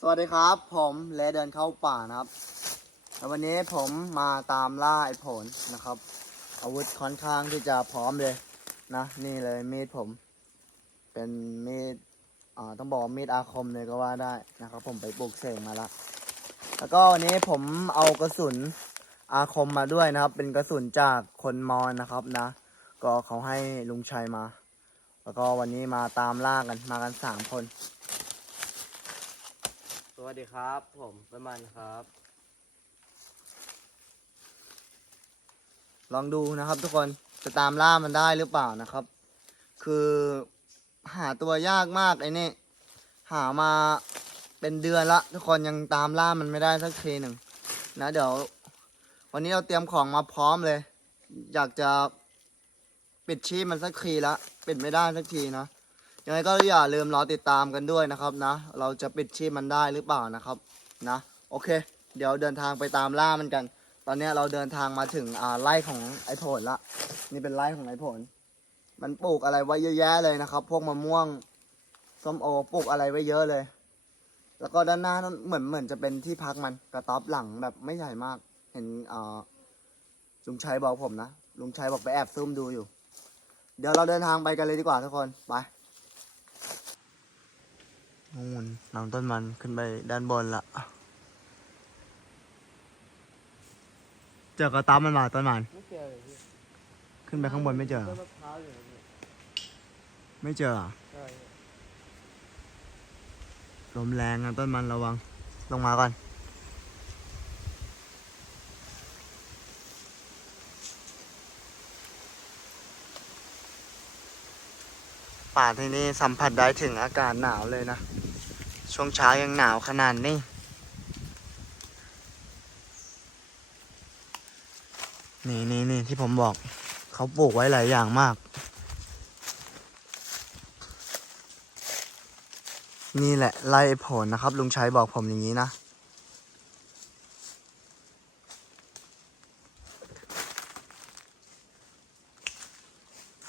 สวัสดีครับ ผมเลเดินเข้าป่านะครับแล้ววันนี้ผมมาตามล่าไอ้ผลนะครับ อาวุธค่อนข้างที่จะพร้อมเลยนะ นี่เลยมีดผม เป็นมีดอ่าต้องบอกมีดอาคมเลยก็ว่าได้นะครับ ผมไปปลูกเสกมาละแล้วก็วันนี้ผมเอากระสุนอาคมมาด้วยนะครับ เป็นกระสุนจากคนมอญนะครับนะ ก็เขาให้ลุงชัยมา แล้วก็วันนี้มาตามล่ากันมากันสามคน สวัสดีครับ ผมประมันครับ ลองดูนะครับทุกคนจะตามล่ามันได้หรือเปล่านะครับ คือหาตัวยากมากไอ้นี่หามาเป็นเดือนละทุกคนยังตามล่ามันไม่ได้สักทีหนึ่งนะเดี๋ยว วันนี้เราเตรียมของมาพร้อมเลย อยากจะปิดชีพมันสักทีละปิดไม่ได้สักทีนะ ยังไงก็อย่าลืมรอติดตามกันด้วยนะครับนะ เราจะปิดชีพมันได้หรือเปล่านะครับนะโอเค เดี๋ยวเดินทางไปตามล่ามันกัน ตอนนี้เราเดินทางมาถึงอ่าไร่ของไอ้ผลละนี่เป็นไร่ของไอ้ผล มันปลูกอะไรไว้เยอะแยะเลยนะครับ พวกมะม่วงส้มโอปลูกอะไรไว้เยอะเลย แล้วก็ด้านหน้านั้นเหมือนเหมือนจะเป็นที่พักมันกระต๊อบหลังแบบไม่ใหญ่มาก เห็นอ่าลุงชัยบอกผมนะลุงชัยบอกไปแอบซุ่มดูอยู่ เดี๋ยวเราเดินทางไปกันเลยดีกว่าทุกคนไป นู่นหลังต้นมันขึ้นไปด้านบนละเจอกระต๊อบมันมาต้นมัน ไม่เจอเลยพี่ขึ้นไปข้างบนไม่เจอ ต้นมะพร้าวอยู่นะพี่ไม่เจอเหรอใช่ลมแรงนะต้นมันระวัง ลงมาก่อน ป่าที่นี่สัมผัสได้ถึงอากาศหนาวเลยนะ ช่วงเช้ายังหนาวขนาดนี้ นี่นี่นี่ที่ผมบอก เขาปลูกไว้หลายอย่างมาก นี่แหละไล่ผลนะครับ ลุงชัยบอกผมอย่างนี้นะ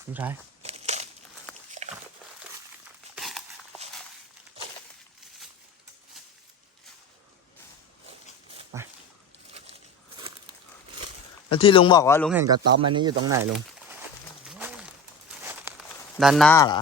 ลุงชัย แล้วที่ลุงบอกว่าลุงเห็นกระต๊อบมันนี่อยู่ตรงไหนลุง ด้านหน้าเหรอ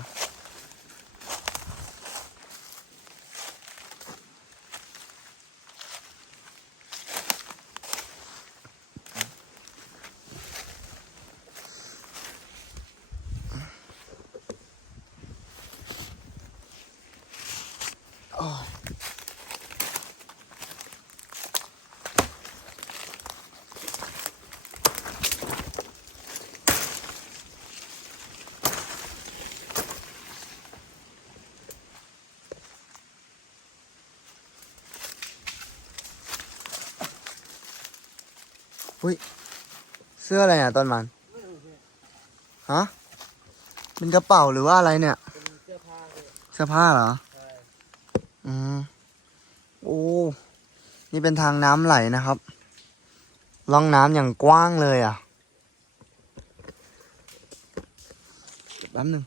เสื้ออะไรเนี่ยต้นมันไม่รู้พี่ฮะ เป็นกระเป๋าหรือว่าอะไรเนี่ยเป็นเสื้อผ้าพี่เสื้อผ้าเหรอ ใช่อืม โอ้ นี่เป็นทางน้ำไหลนะครับร่องน้ำอย่างกว้างเลยอะแป๊บหนึ่ง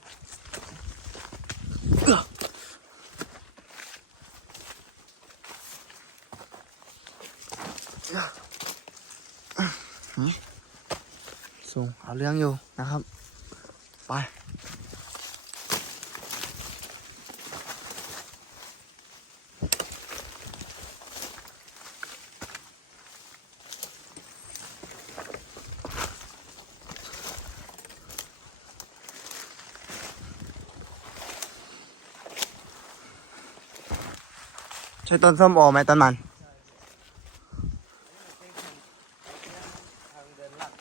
สูง เอาเรื่องอยู่นะครับ ไป ใช่ต้นส้มโอไหมต้นมัน ทางเดินหลัก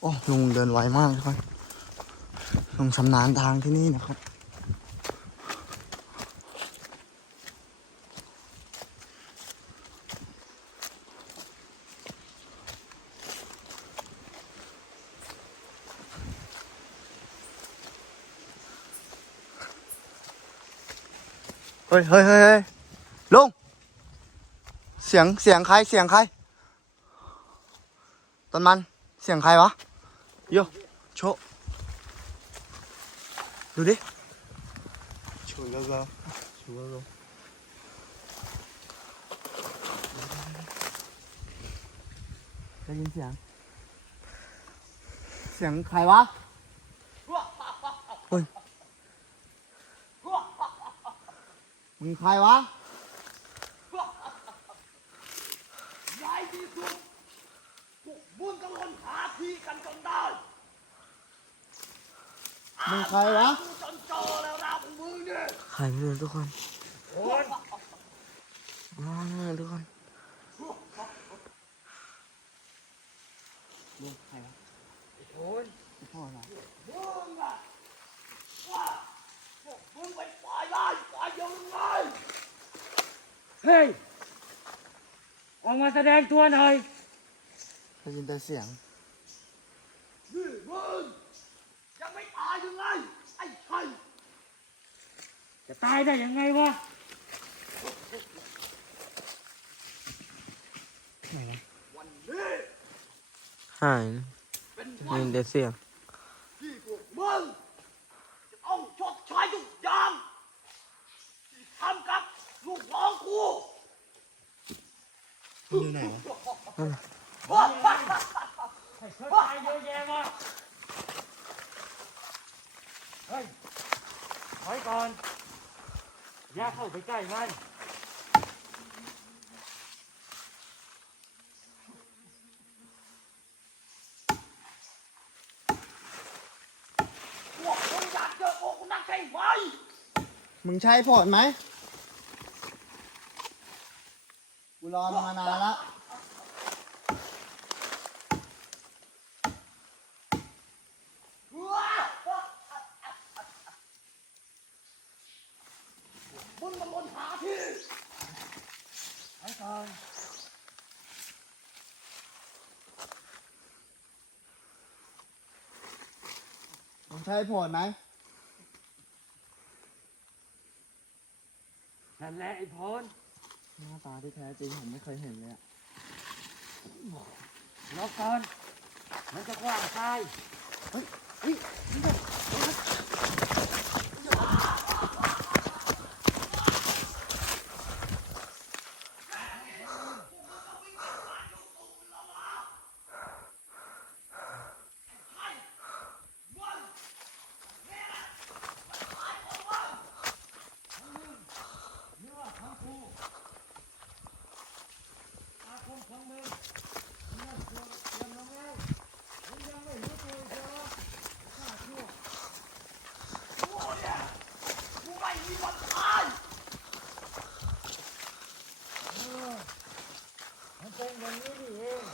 โอ้ลุงเดินไวมากครับลุง ชำนาญทางที่นี่นะครับเฮ้ยเฮ้ยเฮ้ยเฮ้ยลุง เสียง เสียงใคร เสียงใคร ต้นมัน เสียงใครวะ โย โช ดูดิโชว์แล้วก็โชว์แล้วก็ได้ยินเสียง เสียงใครวะเฮ้ยมึงใครวะในที่สุดพวกมึงก็ล้นหาที่กันจนได้ มึงใครวะกูจนเจอแล้วนะพวกมึงเนี่ยใครไม่รู้ทุกคนโอนอ๋อทุกคนมึงใครวะโอนพ่อเหรอมึงอะว่าพวกมึงเป็นฝ่ายร้ายฝ่ายเดียวยังไงเฮ้ยออกมาแสดงตัวหน่อยได้ยินแต่เสียงนี่มึง ยังไม่ตายยังไง ไอ้ชัยจะตายได้ยังไงวะวันนี้หายเป็นวัได้นยินแต่เสียงที่พวกมึงจะต้องชดใช้ทุกอย่างที่ทำกับลูกน้องกูมันอยู่ไหนวะ ให้เขาตายเยอะแยะวะเฮ้ยถอยก่อน อย่ ไม่ไม่พวกมึงอยากเจอพวกกูนักใช่ไหมมึงใช้ผลไหมกูรอมานานแล้ว มึงมันล้นหาที่ ถอยก่อน มึง ใช้ผลไหมนั่นแหละไอ้พลหน้าตาที่แท้จริงผมไม่เคยเห็นเลยอะล็อกก่อนมันจะกว้างตายกูไม่มีวันตาย มันเป็นอย่างนี้นี่เอง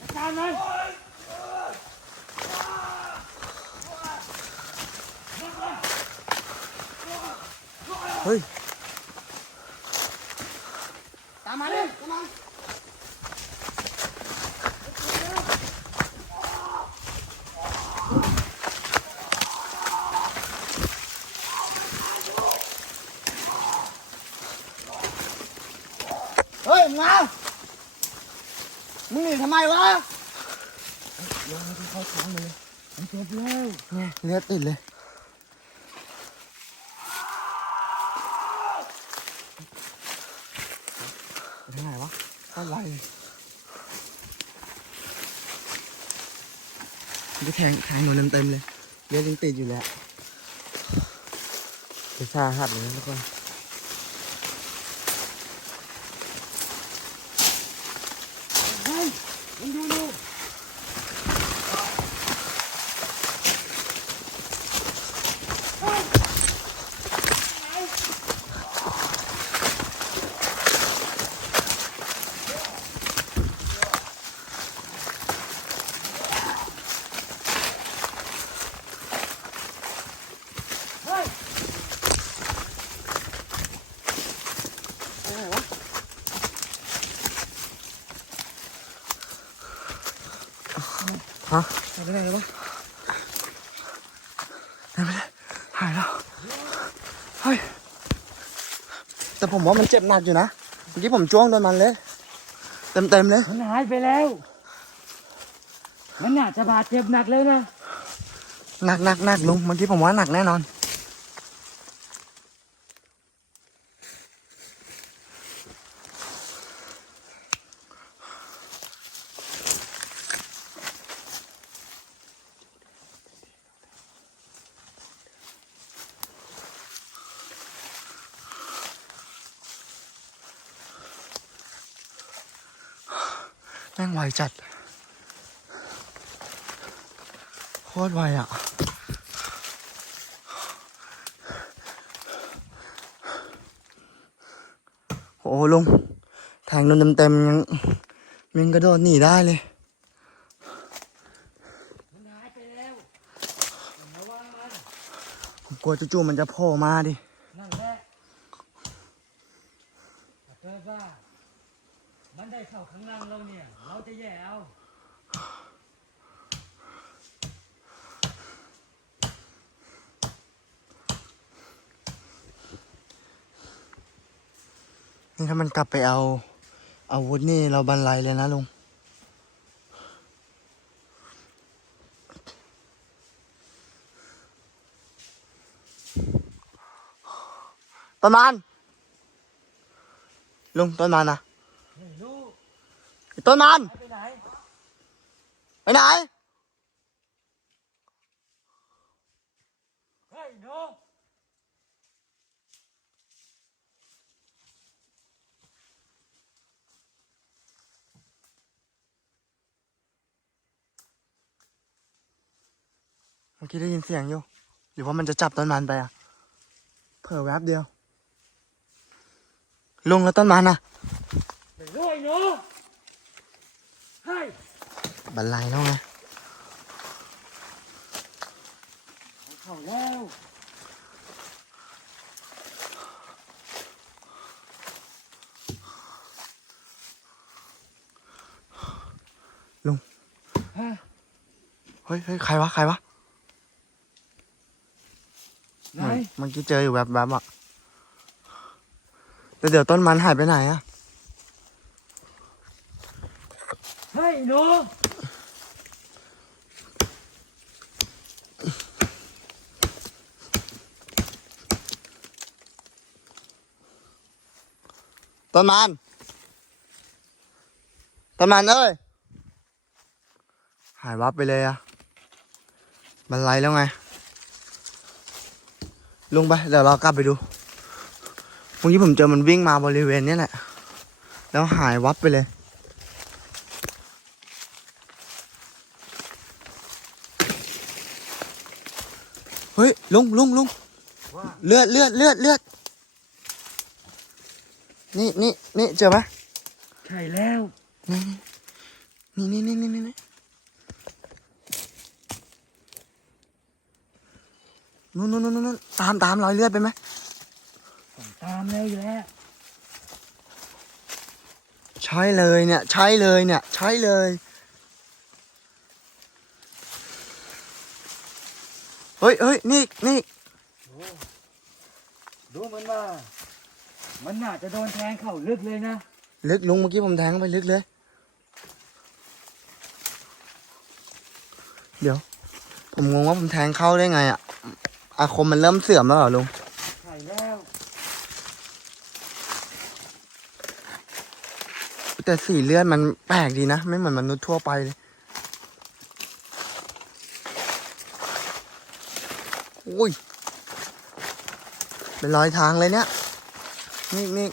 อาจารมันเฮ้ย ตามมาเลยตามมา เฮ้ยมึงมามึงหนีทำไมวะลงไปเข้าท้องเลยมันจบแล้ว เลือดติดเลยไปทางไหนวะอะไรมันก็แทงแทงหัวเต็มๆเลยเลือดยังติดอยู่เลยจะชาหัดเลยนะทุกคนเฮ้ยมันดูดูเฮ้ย ไปไหนวะ ฮะ หายไปไหนเลยวะ ไม่ได้หายแล้ว เฮ้ย แต่ผมว่ามันเจ็บหนักอยู่นะ เมื่อกี้ผมจ้วงโดนมันเลย เต็มเต็มๆเลย มันหายไปแล้ว มันน่าจะบาดเจ็บหนักเลยนะ หนักหนักหนักลุง เมื่อกี้ผมว่าหนักแน่นอน จัด โคตรไวอะ โอ้ลุงแทงโดนเต็มๆยังยังกระโดดหนีได้เลยมันหายไปแล้วระวังมันผมกลัวจู่ๆมันจะโผล่มาดิ นั่นแหละถ้าเกิดว่า มันได้เข้าข้างล่างเราเนี่ย เราจะแย่เอา นี่ถ้ามันกลับ ไปเอาอาวุธนี่เราบันไลเลยนะลุง ต้นมันลุงต้นมันนะต้นมันไปไหน ไปไหนเฮ้ยหนู เมื่อกี้ได้ยินเสียงอยู่หรือว่ามันจะจับต้นมันไปอะเผื่อแวบเดียว ลุงแล้วต้นมันอะไม่รู้ไอ้หนูเฮ้ยบันไลแล้วไงเข้าแล้วลุงฮะเฮ้ยเฮ้ยใครวะ ใครวะ ไหน เฮ้ยเมื่อกี้เจออยู่แวบๆอะแต่เดี๋ยวต้นมันหายไปไหนอะ เฮ้ยหนูต้นมัน ต้นมันเอ้ย หายวับไปเลยอะบันไลแล้วไง ลุงไป เดี๋ยวเรากลับไปดู เมื่อกี้ผมเจอมันวิ่งมาบริเวณนี้แหละ แล้วหายวับไปเลย เฮ้ยลุงลุงลุงว่าเลือดเลือดเลือดเลือด นี่นี่นี่เจอไหมใช่แล้ว นี่นี่นี่นี่นี่นี่ นี่นู่นนู่นนู่นนู่นตามตามรอยเลือดไปไหมต้องตามแล้วอยู่แล้วใช่เลยเนี่ย ใช่เลยเนี่ย ใช่เลยเฮ้ยเฮ้ยนี่นี่โอ้ดูเหมันว่ามันน่าจะโดนแทงเข่าลึกเลยนะ ลึกลุงเมื่อกี้ผมแทงเข้าไปลึกเลย เดี๋ยว ผมงงว่าผมแทงเข้าได้ไงอะ อาคมมันเริ่มเสื่อมแล้วเหรอลุงใช่แล้วแต่สีเลือดมันแปลกดีนะ ไม่เหมือนมนุษย์ทั่วไปเลยอุ้ย เป็นรอยทางเลยเนี่ยนี่นี่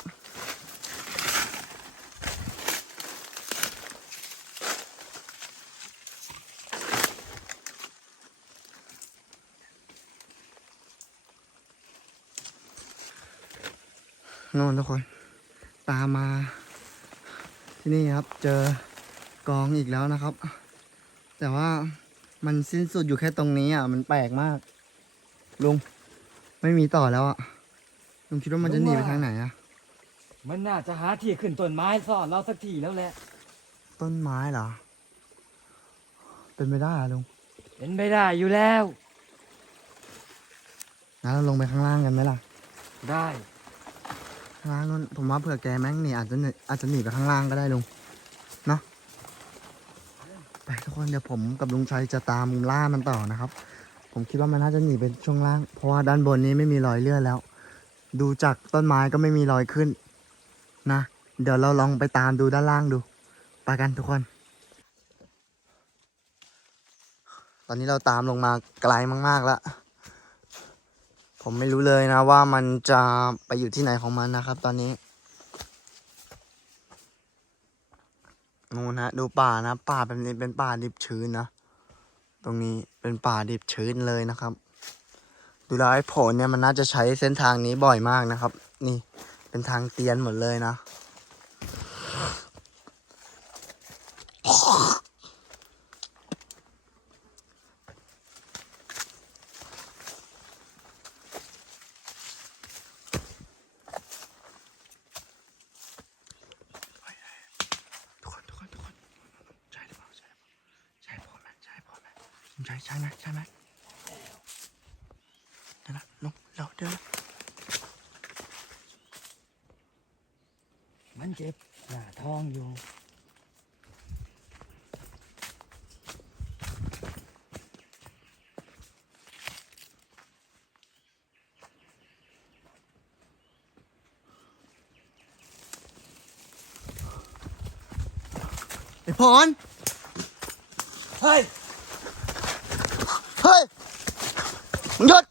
นู่นทุกคน ตามมา ที่นี่ครับ เจอกองอีกแล้วนะครับ แต่ว่ามันสิ้นสุดอยู่แค่ตรงนี้อะ มันแปลกมาก ลุง ไม่มีต่อแล้วอะ ลุงคิดว่ามันจะหนีไปทางไหนอะ มันน่าจะหาที่ขึ้นต้นไม้ซ่อนเราสักทีแล้วแหละ ต้นไม้เหรอ เป็นไปได้เหรอลุง เป็นไปได้อยู่แล้วงั้นเราลงไปข้างล่างกันไหมล่ะ ได้ข้างล่างนู้นผมว่าเผื่อแกแม่งหนีอาจจะหนีอาจจะหนีไปข้างล่างก็ได้ลุงเนาะไปทุกคนเดี๋ยวผมกับลุงชัยจะตามล่ามันต่อนะครับ ผมคิดว่ามันน่าจะหนีไปช่วงล่าง เพราะว่าด้านบนนี้ไม่มีรอยเลือดแล้ว ดูจากต้นไม้ก็ไม่มีรอยขึ้น นะ เดี๋ยวเราลองไปตามดูด้านล่างดูไปกันทุกคน ตอนนี้เราตามลงมาไกลมากๆแล้ว ผมไม่รู้เลยนะว่ามันจะไปอยู่ที่ไหนของมันนะครับ ตอนนี้นู่นฮะดูป่านะ ป่าแบบนี้เป็นป่าดิบชื้นนะ ตรงนี้เป็นป่าดิบชื้นเลยนะครับ ดูแล้วไอ้ผลเนี่ยมันน่าจะใช้เส้นทางนี้บ่อยมากนะครับ นี่เป็นทางเตียนหมดเลยนะ ทุกคนทุกคนทุกคนใช่หรือเปล่าใช่หรือเปล่าใช่พ่อไหมใช่พ่อไหมใช่ใช่ไหมใช่ไหมเดี๋ยวนะลงเร็วเดี๋ยวนะ มันเจ็บหน้าท้องอยู่ไอ้พรเฮ้ย เฮ้ย มึงหยุด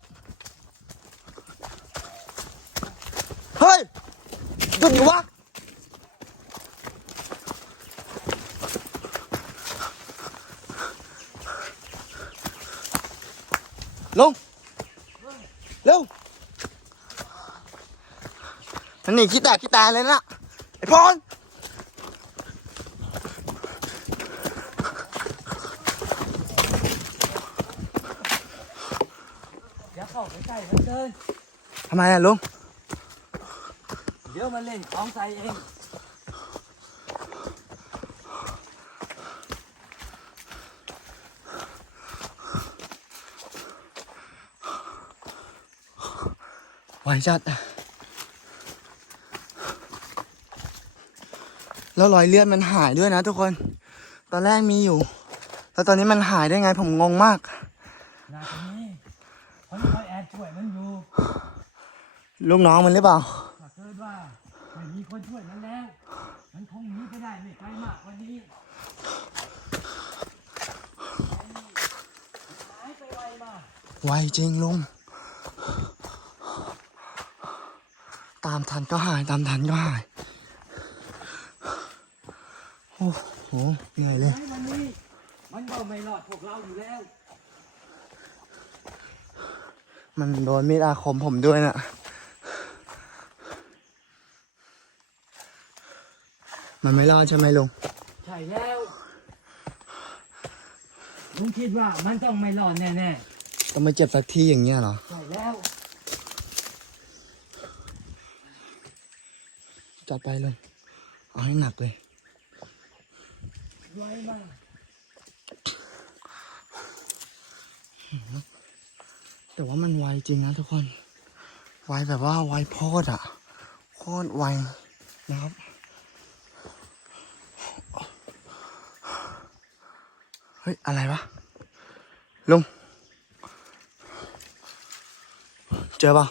เฮ้ยหยุดอยู่วะลงเร็วมัน หนีขี้แตกขี้แตนเลยนะไอ้พรอย่าเข้าไปใกล้มันเกินทำไมอะลุงเดี๋ยวมันเล่นของใส่เองไหวจัด แล้วรอยเลือดมันหายด้วยนะทุกคน ตอนแรกมีอยู่ แล้วตอนนี้มันหายได้ไงผมงงมากนาทีนี้คนคอยแอบช่วยมันอยู่ลูกน้องมันหรือเปล่าถ้าเกิดว่าไม่มีคนช่วยมันแล้ว มันคงหนีไปได้ไม่ไกลมากกว่านี้หายไปไวมากไวจริงลุง ตามทันก็หายตามทันก็หาย โอ้โหเหนื่อยเลยไอ้วันนี้มันก็ไม่รอดพวกเราอยู่แล้ว มันโดนมีดอาคมผมด้วยน่ะ มันไม่รอดใช่ไหมลุง ใช่แล้วลุงคิดว่ามันต้องไม่รอดแน่ต้องมาเจ็บสักที่อย่างเงี้ยเหรอ ๆใช่แล้ว จัดไปลุงเอาให้หนักเลย ไวมากแต่ว่ามันไวจริงนะทุกคน ไวแบบว่าไวโพดอะโคตรไวนะครับเฮ้ย อะไรวะลุงเจอปล่า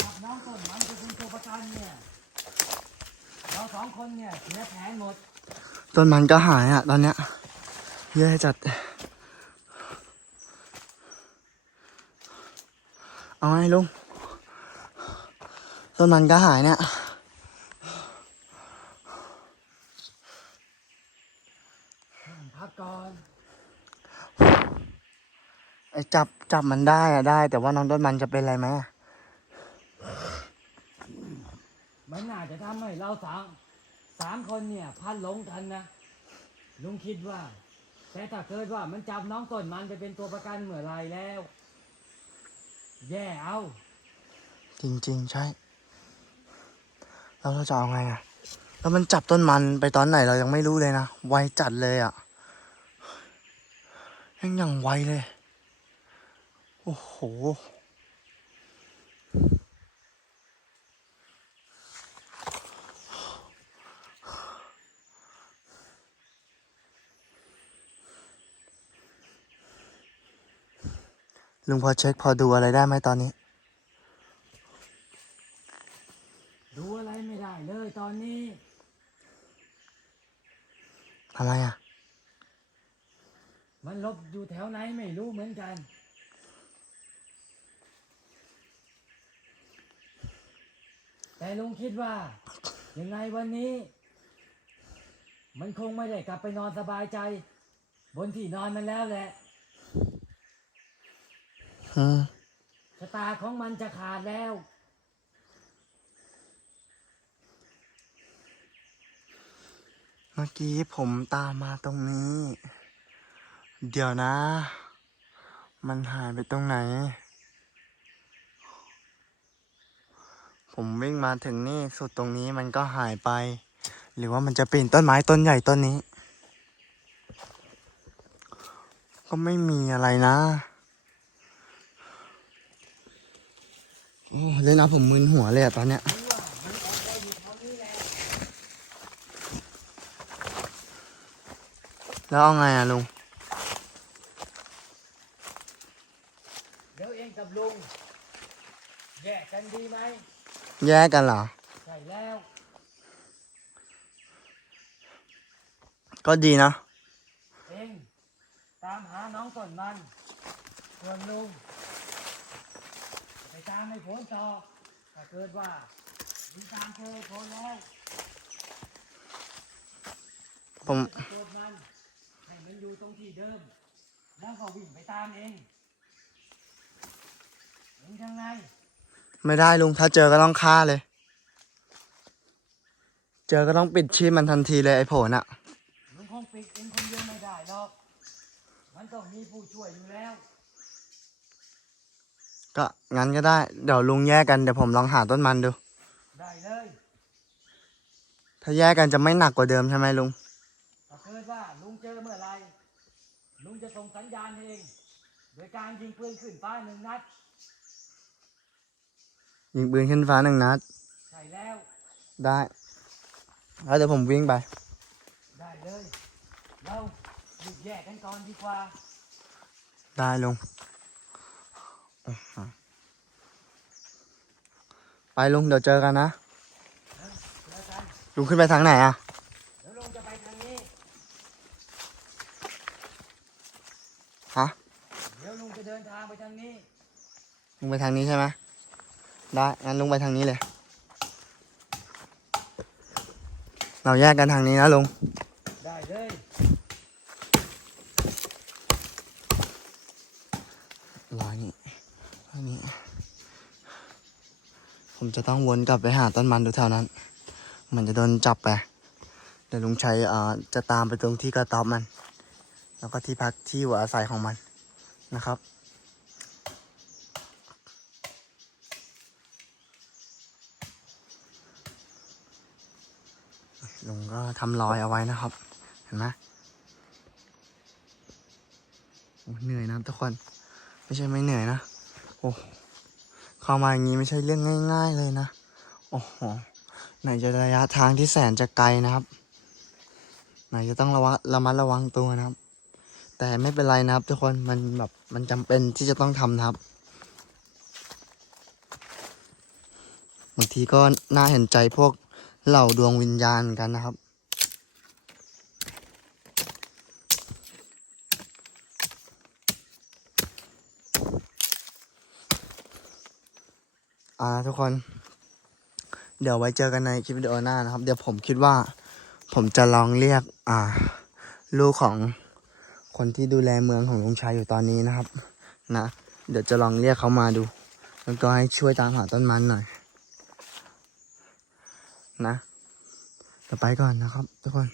กับน้องต้นมันจะเป็นตัวประกันเนี่ย เราสองคนเนี่ยเสียแผนหมด ต้นมันก็หายอะ ตอนเนี้ยแย่จัด เอาไงลุง ต้นมันก็หายเนี่ยพักก่อนไอ้จับจับมันได้อะได้ แต่ว่าน้องต้นมันจะเป็นอะไรไหมอะมันน่าจะทำให้เราสาม สามคนเนี่ยพันหลงกันนะลุงคิดว่า แต่ถ้าเกิดว่ามันจับน้องต้นมันไปเป็นตัวประกันเมื่อไรแล้ว แย่เอา จริง ๆ ใช่ แล้วเราจะเอาไงอะแล้วมันจับต้นมันไปตอนไหนเรายังไม่รู้เลยนะ ไวจัดเลยอะยังอย่างไวเลย โอ้โห ลุงพอเช็คพอดูอะไรได้ไหมตอนนี้ ดูอะไรไม่ได้เลยตอนนี้ทำไมอะ มันหลบอยู่แถวไหนไม่รู้เหมือนกัน แต่ลุงคิดว่า ยังไงวันนี้ มันคงไม่ได้กลับไปนอนสบายใจ บนที่นอนมันแล้วแหละ อืมชะตาของมันจะขาดแล้ว เมื่อกี้ผมตามมาตรงนี้ เดี๋ยวนะ มันหายไปตรงไหน ผมวิ่งมาถึงนี่สุดตรงนี้มันก็หายไป หรือว่ามันจะปีนต้นไม้ต้นใหญ่ต้นนี้ ก็ไม่มีอะไรนะ โอ้เล่นเอาผมมึนหัวเลยอะตอนเนี้ยแล้วเอาไงอะลุง เดี๋ยวเองกับลุง แยกกันดีไหม แยกกันเหรอ ใช่แล้ว ก็ดีนะ เอง ตามหาน้องต้นมันส่วนลุงไป ตามให้ผลต่อถ้าเกิดว่าลุงตามเจอผลแล้วผมจะโกรธมันให้มันอยู่ตรงที่เดิม แล้วก็วิ่งไปตามเองเองยังไงไม่ได้ลุงถ้าเจอก็ต้องฆ่าเลย เจอก็ต้องปิดชีพมันทันทีเลยไอ้โผล่น่ะลุงคงปิดเองคนเดียวไม่ได้หรอก มันต้องมีผู้ช่วยอยู่แล้ว ก็งั้นก็ได้ เดี๋ยวลุงแยกกันเดี๋ยวผมลองหาต้นมันดู ได้เลยถ้าแยกกันจะไม่หนักกว่าเดิมใช่ไหมลุงถ้าเกิดว่าลุงเจอเมื่อไหรลุงจะส่งสัญญาณเอง โดยการยิงปืนขึ้นฟ้าหนึ่งนัด ยิงปืนขึ้นฟ้าหนึ่งนัด ใช่แล้ว ได้ แล้วเดี๋ยวผมวิ่งไป ได้เลย เราหยุดแยกกันก่อนดีกว่า ได้ลุงอื้อหือ ไปลุงเดี๋ยวเจอกันนะแล้วกันลุงขึ้นไปทางไหนอะเดี๋ยวลุงจะไปทางนี้ฮะเดี๋ยวลุงจะเดินทางไปทางนี้ลุงไปทางนี้ใช่ไหมได้งั้นลุงไปทางนี้เลย เราแยกกันทางนี้นะลุงได้เลย ร้อยนี่ร้อยนี้ ผมจะต้องวนกลับไปหาต้นมันดูแถวนั้นเหมือนจะโดนจับไปเดี๋ยวลุงชัยอ่จะตามไปตรงที่กระต๊อบมัน แล้วก็ที่พักที่อยู่อาศัยของมันนะครับลุงก็ทำรอยเอาไว้นะครับ เห็นไหมเหนื่อยนะทุกคน ไม่ใช่ไม่เหนื่อยนะ โอ้ เข้ามาอย่างนี้ไม่ใช่เรื่องง่าย ๆ เลยนะ โอ้โห ไหนจะระยะทางที่แสนจะไกลนะครับ ไหนจะต้องระวังระมัดระวังตัวนะครับ แต่ไม่เป็นไรนะครับ ทุกคน มันแบบมันจำเป็นที่จะต้องทำนะครับ บางทีก็น่าเห็นใจพวกเหล่าดวงวิญญาณกันนะครับ อ่าทุกคน เดี๋ยวไว้เจอกันในคลิปวิดีโอหน้านะครับ เดี๋ยวผมคิดว่า ผมจะลองเรียก อ่า ลูกของคนที่ดูแลเมืองของลุงชัยอยู่ตอนนี้นะครับ นะ เดี๋ยวจะลองเรียกเขามาดู แล้วก็ให้ช่วยตามหาต้นมันหน่อย นะเดี๋ยวไปก่อนนะครับ ทุกคน